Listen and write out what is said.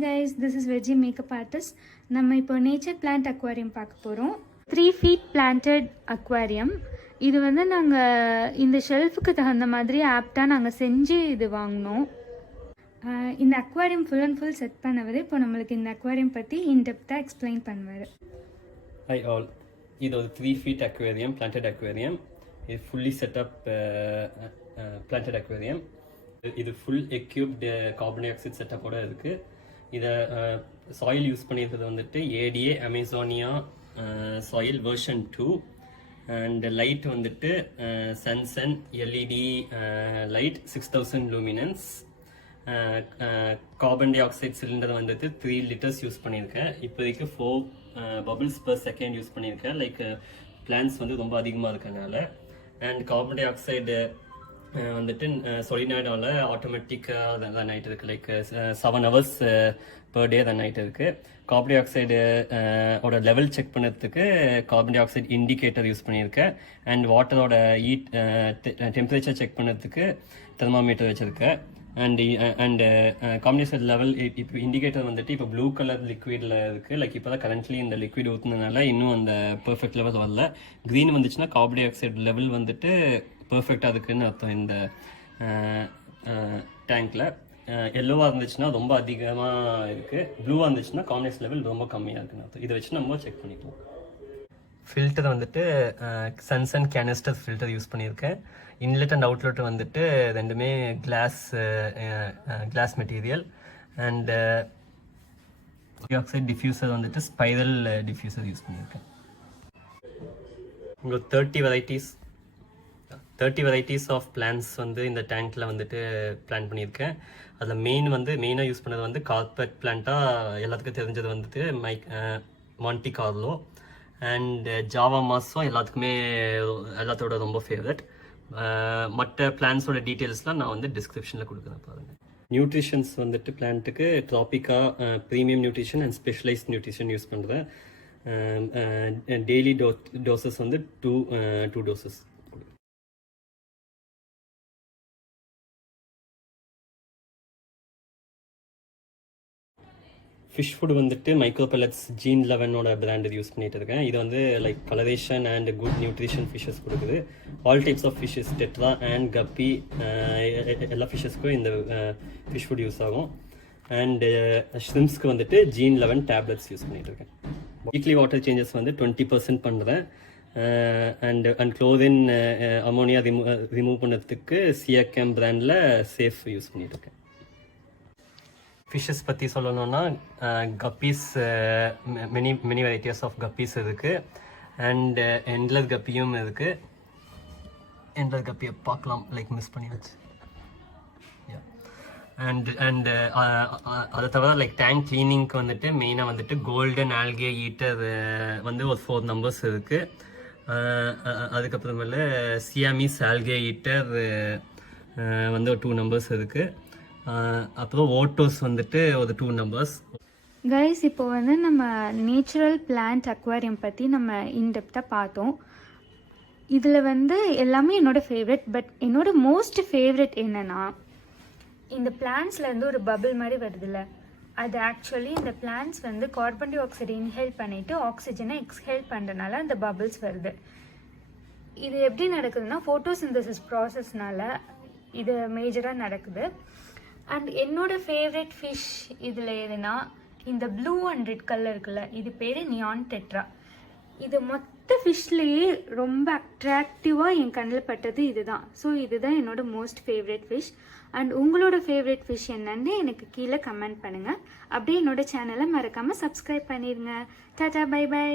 guys, this is Virgi makeup artist. நம்ம இப்போ nature plant aquarium பார்க்க போறோம். 3 feet planted aquarium. இது வந்து நாங்க இந்த ஷெல்ஃபுக்கு தகுந்த மாதிரி ஆப்டா நாங்க செஞ்சு இது வாங்குனோம். இந்த aquarium full and full set பண்ணவரே இப்போ நம்மளுக்கு இந்த aquarium பத்தி in depth explain பண்ணுவாரு. Hi all. இது ஒரு 3 feet aquarium, planted aquarium. இது fully set up planted aquarium. இது full equipped carbon dioxide setup ஓட இருக்கு. இத soil யூஸ் பண்ணியிருக்கிறது வந்துட்டு ADA Amazonia soil version 2 and light வந்துட்டு SunSun LED light 6000 luminance. Carbon di oxide cylinder வந்துட்டு 3 liters யூஸ் பண்ணியிருக்கேன். இப்போதைக்கு 4 bubbles per second யூஸ் பண்ணியிருக்கேன். லைக் பிளான்ஸ் வந்து ரொம்ப அதிகமாக இருக்கனால. அண்ட் கார்பன் டை ஆக்சைடு வந்துட்டு சொலினாய்டால ஆட்டோமேட்டிக்காக தான் நைட் இருக்குது. லைக் 7 hours per day தான் நைட் இருக்குது. கார்பன் டை ஆக்சைடு ஓட லெவல் செக் பண்ணுறதுக்கு carbon di oxide indicator use பண்ணியிருக்கேன். அண்ட் வாட்டரோட டெம்பரேச்சர் செக் பண்ணுறதுக்கு தெர்மோமீட்டர் வச்சுருக்கேன். அண்ட் காம்பினேஷன் லெவல் இப்போ இண்டிகேட்டர் வந்துட்டு இப்போ ப்ளூ கலர் லிக்விடில் இருக்குது. லைக் இப்போ தான் கரண்ட்லி இந்த லிக்விட் ஊற்றுனதுனால இன்னும் அந்த பர்ஃபெக்ட் லெவல் வரல. க்ரீன் வந்துச்சுன்னா கார்பன் டை ஆக்சைடு லெவல் வந்துட்டு பர்ஃபெக்டாக இருக்குதுன்னு அர்த்தம் இந்த டேங்க்கில். எல்லோவாக இருந்துச்சுன்னா ரொம்ப அதிகமாக இருக்குது, ப்ளூவாக இருந்துச்சுன்னா காம்பினேஷன் லெவல் ரொம்ப கம்மியாக இருக்குன்னு அர்த்தம். இதை வச்சு நம்ம செக் பண்ணிப்போம். ஃபில்டர் வந்துட்டு SunSun Canister ஃபில்டர் யூஸ் பண்ணியிருக்கேன். இன்லெட் அண்ட் அவுட்லெட் வந்துட்டு ரெண்டுமே glass material. And oxide diffuser வந்துட்டு ஸ்பைரல் டிஃப்யூசர் யூஸ் பண்ணியிருக்கேன். உங்களுக்கு 30 வெரைட்டிஸ் ஆஃப் பிளான்ஸ் வந்து இந்த டேங்க்கில் வந்துட்டு பிளான் பண்ணியிருக்கேன். அதில் மெயினாக யூஸ் பண்ணது வந்து கார்பெட் பிளான்ட்டாக எல்லாத்துக்கும் தெரிஞ்சது வந்துட்டு மான்டி கார்லோ அண்ட் ஜாவா மாஸும் எல்லாத்தோட ரொம்ப ஃபேவரட். மற்ற பிளான்ஸோட டீட்டெயில்ஸ்லாம் நான் வந்து டிஸ்கிரிப்ஷனில் கொடுக்குறேன் பாருங்கள். நியூட்ரிஷன்ஸ் வந்துட்டு பிளான்ட்டுக்கு Tropica premium nutrition and specialised nutrition use பண்ணுறேன். டெய்லி டோசஸ் வந்து 2 doses. ஃபிஷ் ஃபுட் வந்துட்டு மைக்ரோ பெல்லட்ஸ் ஜீன் 11ஓட பிராண்ட் யூஸ் பண்ணிட்டு இருக்கேன். இது வந்து like coloration and good nutrition fishes கொடுக்குது. All types of fishes, Tetra and guppy, எல்லா ஃபிஷ்ஷஸ்க்கும் இந்த ஃபிஷ் ஃபுட் யூஸ் ஆகும். அண்ட் ஷ்ரிம்ஸ்க்கு வந்துட்டு ஜீன் 11 டேப்லெட்ஸ் யூஸ் பண்ணிட்டு இருக்கேன். வீக்லி வாட்டர் சேஞ்சஸ் வந்து 20% பண்ணுறேன். அண்ட் க்ளோரின் அமோனியா ரிமூவ் பண்ணுறதுக்கு Seachem பிராண்டில் சேஃப் யூஸ் பண்ணிட்டு இருக்கேன். ஃபிஷ்ஷஸ் பற்றி சொல்லணுன்னா guppies many varieties of guppies இருக்குது. அண்ட் எண்ட்லர் கப்பியும் இருக்குது. எண்ட்லர் கப்பியை பார்க்கலாம், லைக் மிஸ் பண்ணிடுச்சு. அண்ட் அதை தவிர லைக் டேங்க் கிளீனிங்க்கு வந்துட்டு மெயினாக வந்துட்டு கோல்டன் ஆல்கே ஈட்டர் வந்து ஒரு 4 numbers இருக்குது. அதுக்கப்புறமேல சியாமீஸ் ஆல்கே ஈட்டர் வந்து ஒரு 2 numbers இருக்குது. அப்புறம் ஓட்டோஸ் வந்துட்டு ஒரு 2 numbers. கைஸ், இப்போ வந்து நம்ம நேச்சுரல் பிளான்ட் அக்வாரியம் பற்றி நம்ம இன்டெப்த்தாக பார்த்தோம். இதில் வந்து எல்லாமே என்னோட ஃபேவரட். பட் என்னோட மோஸ்ட் ஃபேவரட் என்னென்னா, இந்த பிளான்ட்ஸ்லேருந்து ஒரு பபிள் மாதிரி வருதுல்ல, அது ஆக்சுவலி இந்த பிளான்ட்ஸ் வந்து கார்பன் டை ஆக்சைடு இன்ஹேல் பண்ணிவிட்டு ஆக்சிஜனை எக்ஸ்ஹேல் பண்ணுறதுனால அந்த பபிள்ஸ் வருது. இது எப்படி நடக்குதுன்னா ஃபோட்டோசிந்தசிஸ் ப்ராசஸ்னால இது மேஜராக நடக்குது. அண்ட் என்னோட ஃபேவரட் ஃபிஷ் இதில் எதுனா இந்த ப்ளூ அண்ட் ரெட் கலர் இருக்குல்ல, இது பேர் நியான் டெட்ரா. இது மொத்த ஃபிஷ்லேயே ரொம்ப அட்ராக்டிவாக என் கண்ணில் பட்டது இதுதான். ஸோ இதுதான் என்னோட மோஸ்ட் ஃபேவரட் ஃபிஷ். அண்ட் உங்களோட ஃபேவரட் ஃபிஷ் என்னன்னு எனக்கு கீழே கமெண்ட் பண்ணுங்கள். அப்படியே என்னோட சேனலை மறக்காமல் சப்ஸ்கிரைப் பண்ணிடுங்க. Tata, bye by.